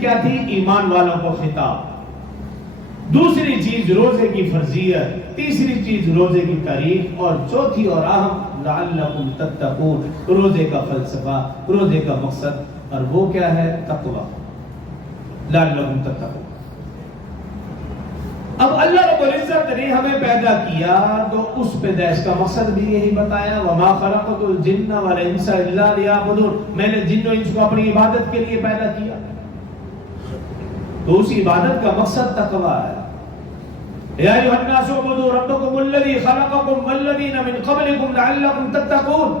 کیا تھی؟ ایمان والوں کو خطاب. دوسری چیز روزے کی فرضیت, تیسری چیز روزے کی تاریخ, اور چوتھی اور اہم لعلکم تتقون, روزے کا فلسفہ, روزے کا مقصد, اور وہ کیا ہے؟ تقوی. لعلکم تتقون. اب اللہ رب العزت نے ہمیں پیدا کیا تو اس پیدائش کا مقصد بھی یہی بتایا, وما خلقت الجن والانس الا لیعبدون, میں نے جن و انس کو اپنی عبادت کے لیے پیدا کیا. تو اس عبادت کا مقصد تقوی ہے. یا ایھا الناس اعبدوا ربکم الذی خلقکم والذین من قبلکم لعلکم تتقون,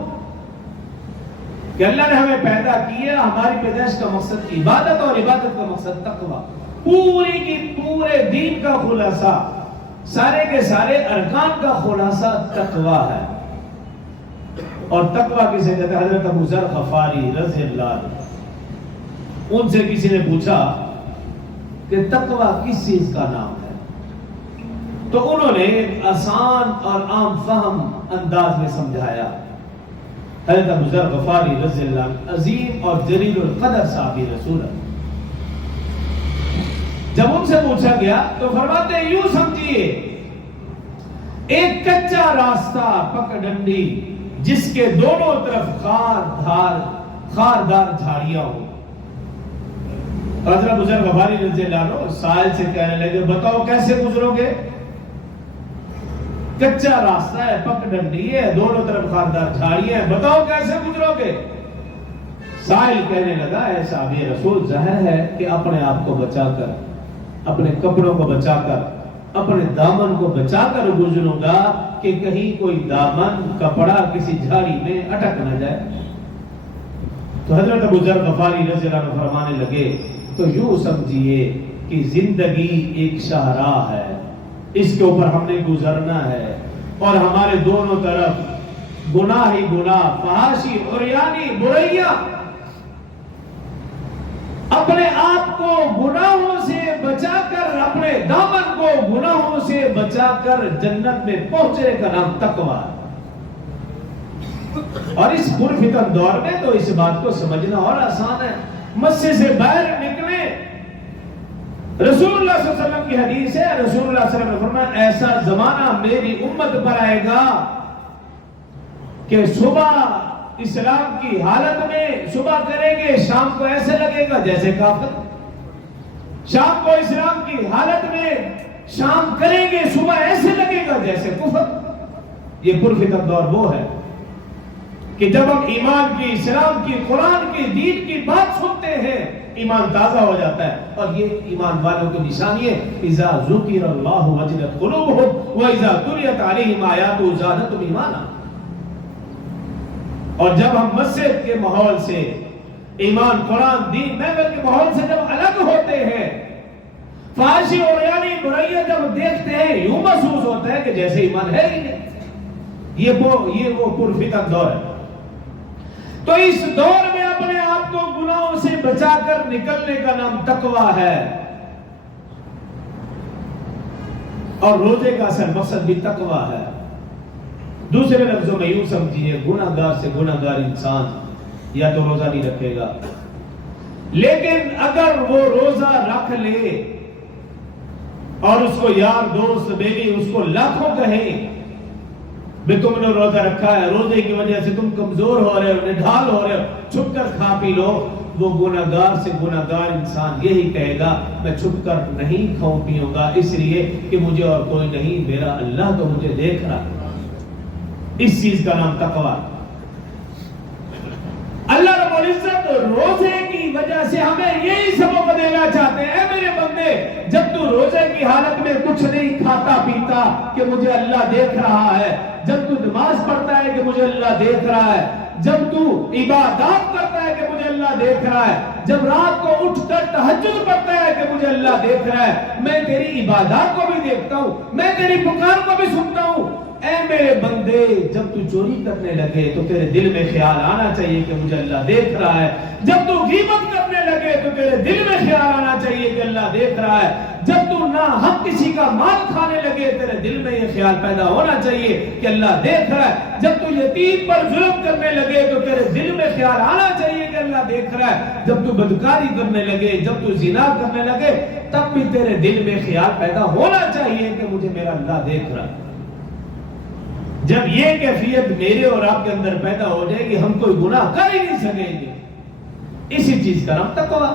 کہ اللہ نے ہمیں پیدا کیا, ہماری پیدائش کا مقصد عبادت اور عبادت کا مقصد تقوی. پوری کی پورے دین کا خلاصہ, سارے کے سارے ارکان کا خلاصہ تقوی ہے. اور تقوی کسے کہتے ہیں؟ حضرت ابو ذر غفاری رضی اللہ عنہ, ان سے کسی نے پوچھا کہ تقوی کس چیز کا نام ہے, تو انہوں نے آسان اور عام فہم انداز میں سمجھایا. حضرت ابو ذر غفاری رضی اللہ عنہ عظیم اور جلیل القدر صحابی رسول اللہ, جب ان سے پوچھا گیا تو فرماتے ہیں یوں سمجھیے, ایک کچا راستہ پگڈنڈی جس کے دونوں طرف خاردار جھاڑیاں ہوں. حضرت ابو ذر غفاری رضی اللہ عنہ سائل سے کہنے لگے بتاؤ کیسے گزرو گے؟ کچا راستہ ہے, پگڈنڈی ہے, دونوں طرف خاردار جھاڑیاں ہیں, بتاؤ کیسے گزرو گے؟ سائل کہنے لگا اے صحابی رسول, ظاہر ہے کہ اپنے آپ کو بچا کر, اپنے کپڑوں کو بچا کر, اپنے دامن کو بچا کر گزروں گا کہ کہیں کوئی دامن کپڑا کسی جھاڑی میں اٹک نہ جائے. تو حضرت ابو ذر غفاری رضی اللہ عنہ فرمانے لگے تو یوں سمجھیے کہ زندگی ایک شاہراہ ہے, اس کے اوپر ہم نے گزرنا ہے, اور ہمارے دونوں طرف گناہ ہی گناہ, فحاشی, عریانی, برائیاں. اپنے آپ کو گناہوں سے بچا کر, اپنے دامن کو گناہوں سے بچا کر جنت میں پہنچنے کا نام تقوی ہے. اور اس پرفتن دور میں تو اس بات کو سمجھنا اور آسان ہے. مسجد سے باہر نکلے, رسول اللہ صلی اللہ علیہ وسلم کی حدیث ہے, رسول اللہ صلی اللہ علیہ وسلم نے فرمایا ایسا زمانہ میری امت پر آئے گا کہ صبح اسلام کی حالت میں صبح کریں گے, شام کو ایسے لگے گا جیسے کافر. شام کو اسلام کی حالت میں شام کریں گے, صبح ایسے لگے گا جیسے کفر. یہ پرفتن دور وہ ہے کہ جب ہم ایمان کی, اسلام کی, قرآن کی, دین کی بات سنتے ہیں ایمان تازہ ہو جاتا ہے. اور یہ ایمان والوں کی نشانی ہے, اذا ذکر اللہ وجلت قلوبہم واذا تلیت علیہم آیاتہ زادتہم ایمانا. اور جب ہم مسجد کے ماحول سے, ایمان, قرآن, دین, محفل کے ماحول سے جب الگ ہوتے ہیں, فحاشی اور یعنی برائیاں جب دیکھتے ہیں, یوں محسوس ہوتا ہے کہ جیسے ایمان ہے ہی نہیں. یہ وہ پرفتن دور ہے. تو اس دور میں اپنے آپ کو گناہوں سے بچا کر نکلنے کا نام تقوی ہے. اور روزے کا اصل مقصد بھی تقوی ہے. دوسرے لفظوں میں یوں سمجھیے, گناہ گار سے گناہ گار انسان یا تو روزہ نہیں رکھے گا, لیکن اگر وہ روزہ رکھ لے اور اس کو یار دوست بیوی اس کو لاکھوں کہیں بے تم نے روزہ رکھا ہے, روزے کی وجہ سے تم کمزور ہو رہے ہو, نڈھال ہو رہے ہو, چھپ کر کھا پی لو, وہ گناہگار سے گناہگار انسان یہی کہے گا میں چھپ کر نہیں کھاؤں پیوں گا, اس لیے کہ مجھے اور کوئی نہیں, میرا اللہ تو مجھے دیکھ رہا. اس چیز کا نام تقوی. اللہ رب العزت روزے کی وجہ سے ہمیں یہی سبق دینا چاہتے ہیں, اے میرے بندے, جب تو روزے کی حالت میں کچھ نہیں کھاتا پیتا کہ مجھے اللہ دیکھ رہا ہے, جب تو نماز پڑھتا ہے کہ مجھے اللہ دیکھ رہا ہے, جب تو عبادات کرتا ہے کہ مجھے اللہ دیکھ رہا ہے, جب رات کو اٹھ کر تہجد پڑھتا ہے کہ مجھے اللہ دیکھ رہا ہے, میں تیری عبادات کو بھی دیکھتا ہوں, میں تیری پکار کو بھی سنتا ہوں, اے میرے بندے جب تو چوری کرنے لگے تو تیرے دل میں خیال آنا چاہیے کہ مجھے اللہ دیکھ رہا ہے. جب تو غیبت کرنے لگے تو تیرے دل میں خیال آنا چاہیے کہ اللہ دیکھ رہا ہے. جب تو ناحق کسی کا مال کھانے لگے تیرے دل میں یہ خیال پیدا ہونا چاہیے کہ اللہ دیکھ رہا ہے. جب تو یتیم پر ظلم کرنے لگے تو تیرے دل میں خیال آنا چاہیے کہ اللہ دیکھ رہا ہے. جب تو بدکاری کرنے لگے, جب تو زنا کرنے لگے, تب بھی تیرے دل میں خیال پیدا ہونا چاہیے کہ مجھے میرا اللہ دیکھ رہا ہے. جب یہ کیفیت میرے اور آپ کے اندر پیدا ہو جائے گی, ہم کوئی گناہ کر ہی نہیں سکیں گے. اسی چیز کا نام تقویٰ.